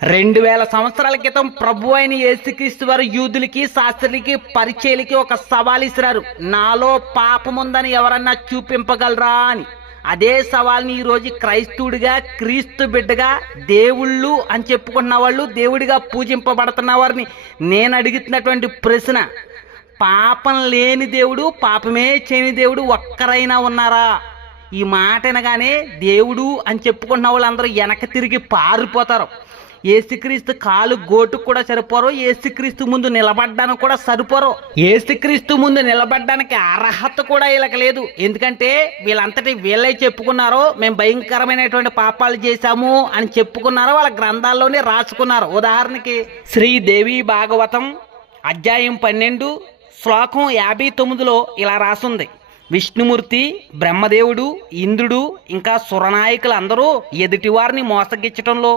2000 సంవత్సరాల క్రితం ప్రభు అయిన యేసుక్రీస్తు వారు యూదులకి శాస్త్రులకి పరిచయులకి ఒక సవాల్ ఇస్తున్నారు. నాలో పాపముందని ఎవరన్నా చూపింపగలరా అని. అదే సవాల్ని ఈరోజు క్రైస్తవుడిగా, క్రీస్తు బిడ్డగా, దేవుళ్ళు అని చెప్పుకుంటున్న వాళ్ళు, దేవుడిగా పూజింపబడుతున్న వారిని నేను అడుగుతున్నటువంటి ప్రశ్న: పాపం లేని దేవుడు, పాపమే చేయని దేవుడు ఒక్కరైనా ఉన్నారా? ఈ మాట అనగానే దేవుడు అని చెప్పుకుంటున్న వాళ్ళందరూ వెనక తిరిగి పారిపోతారు. ఏసుక్రీస్తు కాలు గోటుకు కూడా సరిపోరు, ఏసుక్రీస్తు ముందు నిలబడ్డానికి కూడా సరిపోరు. ఏసుక్రీస్తు ముందు నిలబడ్డానికి అర్హత కూడా వీళ్ళకి లేదు. ఎందుకంటే వీళ్ళంతటి వీళ్ళే చెప్పుకున్నారో మేము భయంకరమైనటువంటి పాపాలు చేశాము అని చెప్పుకున్నారో వాళ్ళ గ్రంథాల్లోనే రాసుకున్నారు. ఉదాహరణకి శ్రీదేవి భాగవతం అధ్యాయం 12 శ్లోకం 59లో ఇలా రాసుంది: విష్ణుమూర్తి, బ్రహ్మదేవుడు, ఇంద్రుడు ఇంకా సురనాయకులు అందరూ ఎదుటివారిని మోసగించడంలో